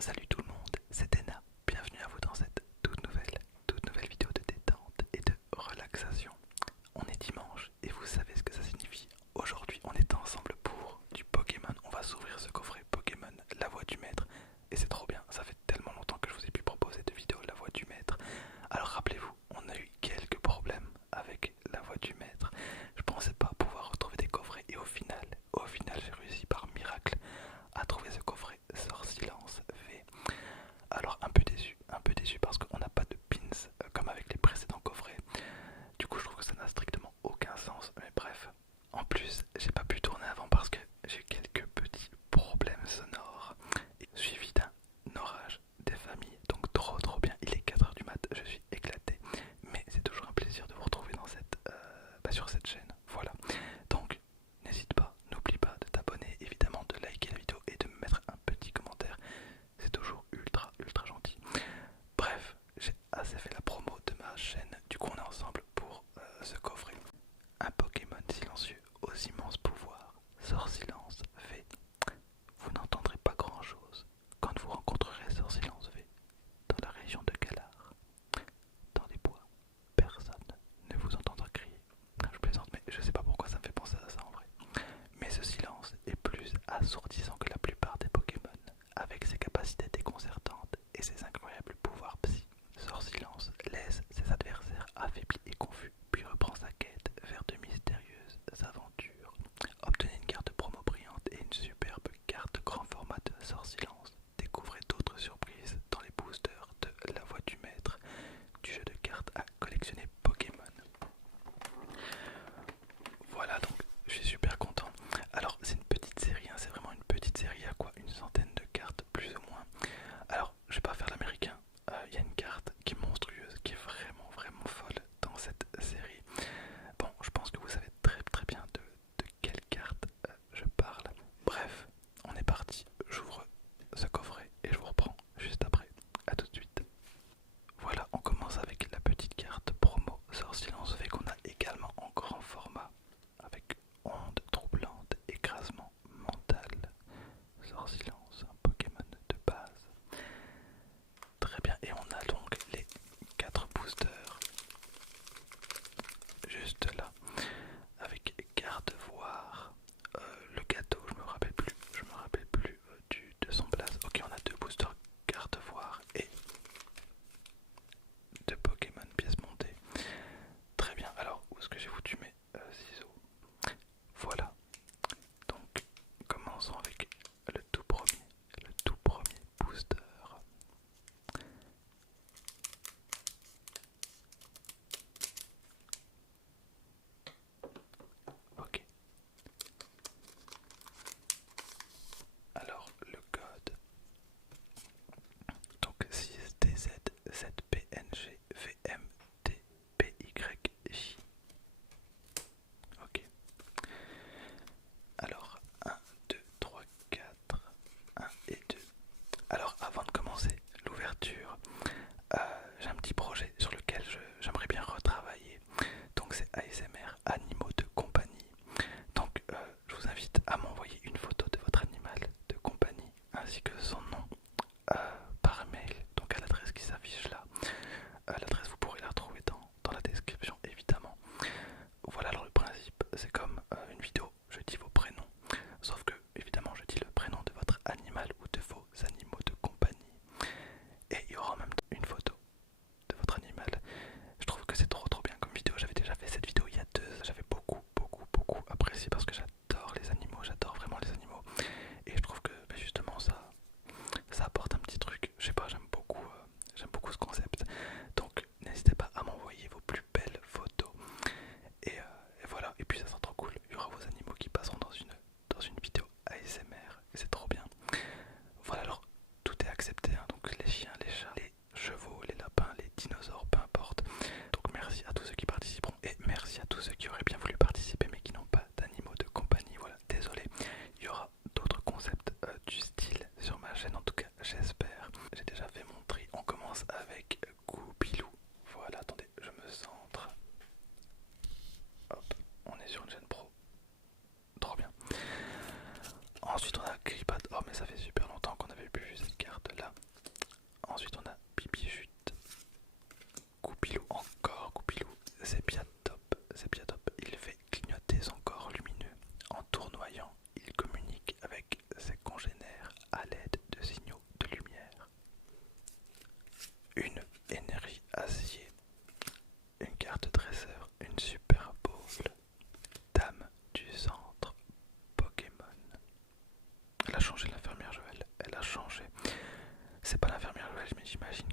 Salut tout le monde, c'est Ena. Bienvenue à vous dans cette toute nouvelle vidéo de détente et de relaxation. On est dimanche et vous savez ce que ça signifie. Aujourd'hui, on est ensemble pour du Pokémon. On va s'ouvrir ce coffret Pokémon, la voix du maître. Et c'est trop bien, ça fait tellement longtemps que je vous ai pu proposer de vidéos la voix du maître. Alors rappelez-vous, on a eu quelques problèmes avec la voix du maître. Je pensais pas pouvoir retrouver des coffrets et au final j'ai réussi par miracle à trouver ce coffret Sort Silence V. Alors un peu déçu parce qu'on n'a pas de pins comme avec les précédents coffrets. Du coup je trouve que ça n'a strictement aucun sens, mais bref. En plus j'ai pas pu tourner avant parce que j'ai eu quelques petits problèmes sonores, suivi d'un orage des familles. Donc trop bien, il est 4h du mat, je suis éclaté. Mais c'est toujours un plaisir de vous retrouver dans sur cette chaîne. Voilà. Donc n'hésite pas, n'oublie pas de t'abonner, évidemment de liker la vidéo et de me mettre un petit commentaire. C'est toujours ultra gentil. Bref, j'ai assez fait la promo de ma chaîne. Du coup on est ensemble pour ce coffret. Un Pokémon silencieux aux immenses pouvoirs. Sort Silence V. Vous n'entendrez pas grand chose quand vous rencontrerez Sort Silence V dans la région de Galar. Dans les bois, personne ne vous entendra crier. Je plaisante, mais je sais pas pourquoi ça me fait penser à ça en vrai. Mais ce silence est plus assourdissant que la plupart des Pokémon, avec ses capacités déconcertantes et ses incroyables pouvoirs psy. Sort Silence laisse ses adversaires affaiblis et confus, puis reprend sa quête vers de mystérieuses aventures. Obtenez une carte promo brillante et une superbe carte grand format de Sort Silence. Découvrez d'autres surprises dans les boosters de La Voix du Maître, du jeu de cartes à collectionner Pokémon. Voilà, donc je suis super content. Alors c'est une petite série, hein, c'est vraiment une petite série, il y a quoi, une centaine de cartes plus ou moins. Alors je vais pas faire l'américain, il y a une carte qui est monstrueuse, qui est vraiment folle dans cette série. Bon, je pense que vous savez très bien de quelle carte je parle. Bref, on est parti, j'ouvre ce coffret et je vous reprends juste après. A tout de suite. Voilà, on commence avec la petite carte promo Sort Silence V qu'on a également en grand format avec onde troublante, écrasement mental. Sort Silence, un Pokémon de base. Très bien, et on a donc les 4 boosters juste là avec garde-voir. Le gâteau, je me rappelle plus de son place. Ok, on a 2 boosters garde-voir et 2 Pokémon pièces montées. Très bien, alors où est-ce que j'ai foutu mes ciseaux? Voilà, donc commençons avec le tout premier booster. Ok, alors le code, donc 6DZ7PNG VMTPYJ. Ok, alors 1, 2, 3, 4, 1 et 2. Alors avant de commencer l'ouverture, j'ai un petit projet sur lequel j'aimerais bien retravailler. Donc c'est ASMR animaux de compagnie. Donc je vous invite à m'envoyer une photo de votre animal de compagnie ainsi que son nom par mail, donc à l'adresse qui s'affiche là. L'adresse vous pourrez la retrouver dans la description évidemment. Voilà, alors le principe c'est comme une vidéo, je dis vos prénoms, sauf que évidemment je dis le prénom de votre animal ou de vos animaux de compagnie. Et il y aura en même temps une photo de votre animal. Je trouve que c'est trop bien comme vidéo. J'avais déjà fait cette vidéo il y a 2 ans. J'avais beaucoup apprécié parce que j'adore les animaux, j'adore vraiment les animaux. Et je trouve que justement ça apporte un petit truc. Je sais pas, j'aime beaucoup ce concept. Donc n'hésitez pas à m'envoyer vos plus belles photos. Et voilà, et puis ça sera trop cool. Il y aura vos animaux qui passeront dans une vidéo ASMR. Et c'est trop bien. Voilà, alors tout est accepté, hein. Donc les chiens, les chats, les chevaux, les lapins, les dinosaures, peu importe. Donc merci à tous ceux qui participeront et merci à tous ceux qui auraient bien voulu participer mais qui n'ont pas d'animaux de compagnie. Voilà, désolé. Il y aura d'autres concepts du style sur ma chaîne, en tout cas j'espère. J'ai déjà fait Ensuite on a Pipi Chute. Goupilou, encore Goupilou. C'est bien top, c'est bien top. Il fait clignoter son corps lumineux. En tournoyant, il communique avec ses congénères à l'aide de signaux de lumière. Une énergie acier. Une carte dresseur, une super bowl. Dame du centre Pokémon. Elle a changé l'infirmière Joël. Elle a changé. C'est pas l'infirmière Joël, mais j'imagine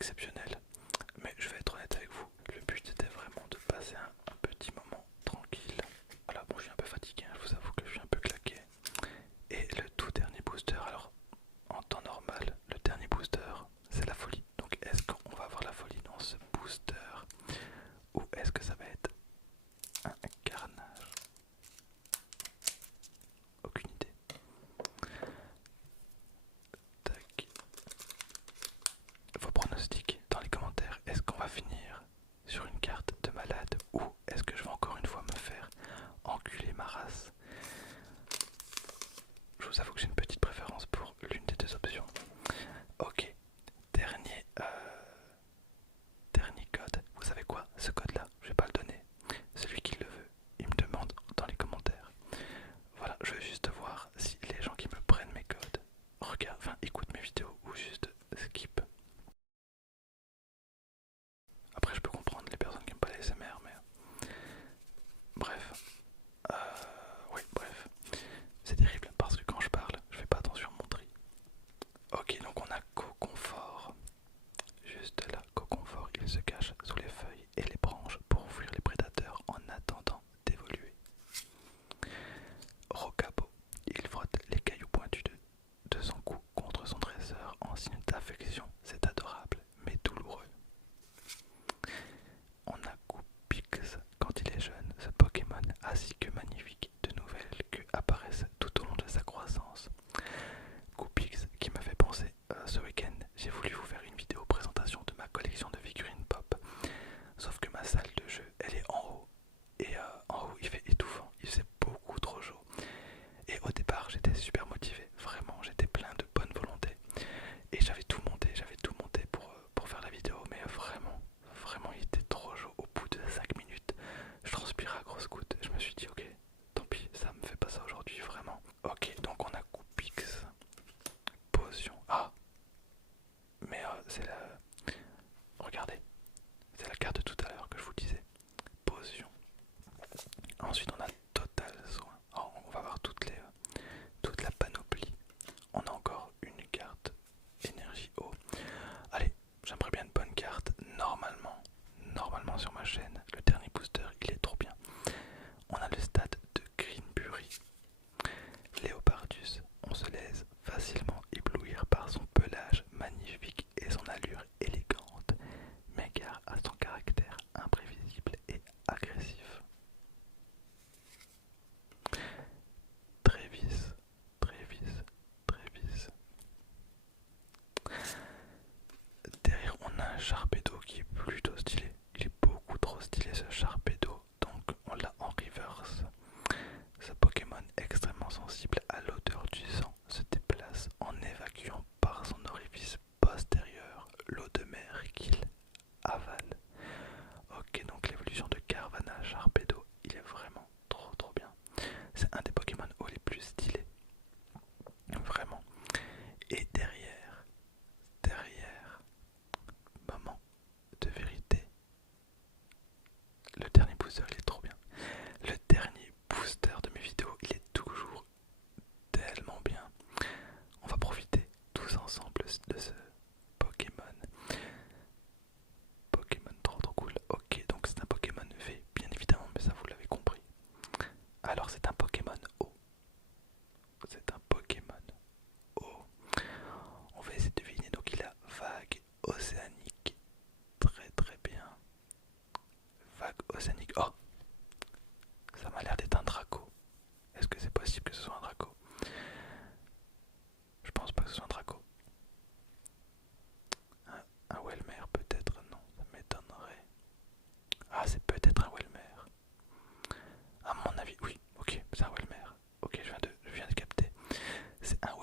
exceptionnel. Mais je vais être honnête avec vous, le but était vraiment de passer un petit moment tranquille. Voilà, bon, je suis un peu fatigué, hein, je vous avoue que je suis un peu claqué. Et le tout dernier booster, alors en temps normal, le dernier booster c'est la folie. Donc est-ce qu'on va avoir la folie dans ce booster ou est-ce que ça va être un carnage? Aucune idée. Tac. Vos pronostics dans les commentaires. Est-ce qu'on va finir sur une carte de malade ou est-ce que je vais encore une fois me faire enculer ma race? Je vous avoue que j'ai une petite préférence pour l'une des deux options. Ok, dernier code. Vous savez quoi? Ce code là, je vais pas le donner. Celui qui le veut, il me demande dans les commentaires. Voilà, je veux juste voir si les gens qui me prennent mes codes regardent, enfin écoutent mes vidéos ou juste skip. Après je peux comprendre les personnes qui n'aiment pas les SMR, mais bref. Oui, bref. C'est terrible parce que quand je parle, je fais pas attention à mon tri. Ok, donc on a Coconfort. Juste là, Coconfort, il se cache sous les feuilles et les branches pour fuir les prédateurs en attendant d'évoluer. Rocabo, il frotte les cailloux pointus de son cou contre son dresseur en signe d'affection. C'est adorable, mais douloureux. On a Coupix. Quand il est jeune, ce Pokémon a si que magnifique de nouvelles que apparaissent tout au long de sa croissance. Coupix qui m'a fait penser ce week-end, j'ai voulu vous faire une vidéo présentation de ma collection de figurines pop. Sauf que ma salle de jeu, elle est en haut. Et en haut, il fait étouffant, il faisait beaucoup trop chaud. Et au départ, j'étais super motivé, vraiment, j'étais plein de bonne volonté. Et j'avais tout monté pour faire la vidéo, mais vraiment, il était trop chaud. Au bout de 5 minutes, je transpirais à grosses gouttes. Je me suis dit, ok, tant pis, ça me fait pas ça aujourd'hui, vraiment. Ok, donc on a Coupix, potion. Ah, mais c'est la. Regardez, c'est la carte de tout à l'heure que je vous disais. Potion. Ensuite, on a Total Soin. Oh, on va voir toute la panoplie. On a encore une carte énergie eau. Allez, j'aimerais bien une bonne carte. Normalement sur ma chaîne, le dernier booster, il est trop bien. On a le stade de Greenbury. Léopardus, on se laisse facilement éblouir par son pelage magnifique et son allure élégante, mais gare à son caractère imprévisible et agressif. Trévis, Trévis, Trévis. Derrière, on a un Sharpedo qui est plutôt stylé. Il est beaucoup trop stylé ce Sharpedo, donc on l'a en reverse. Ce Pokémon extrêmement sensible à l'odeur du sang se déplace en évacuant par son orifice postérieur l'eau de mer qu'il avale. Ok, donc l'évolution de Carvanha Sharpedo, il est vraiment trop bien. C'est un des Pokémon eau les plus stylés. Vraiment. Et derrière, moment de vérité. Le dernier booster, il est trop bien. Le dernier booster de mes vidéos, il est toujours tellement bien. On va profiter tous ensemble de ce Pokémon. Pokémon trop cool. Ok, donc c'est un Pokémon V, bien évidemment, mais ça vous l'avez compris. Alors c'est un Pokémon eau. C'est un Pokémon eau. On va essayer de deviner. Donc il a vague océanique. Très bien. Vague océanique. Oh, ça m'a l'air d'être un Draco. Est-ce que c'est possible que ce soit un Draco? Je pense pas que ce soit un Draco. Un Welmer peut-être? Non, ça m'étonnerait. Ah, c'est peut-être un Welmer. À mon avis, oui. Ok, c'est un Welmer. Ok, je viens de capter. C'est un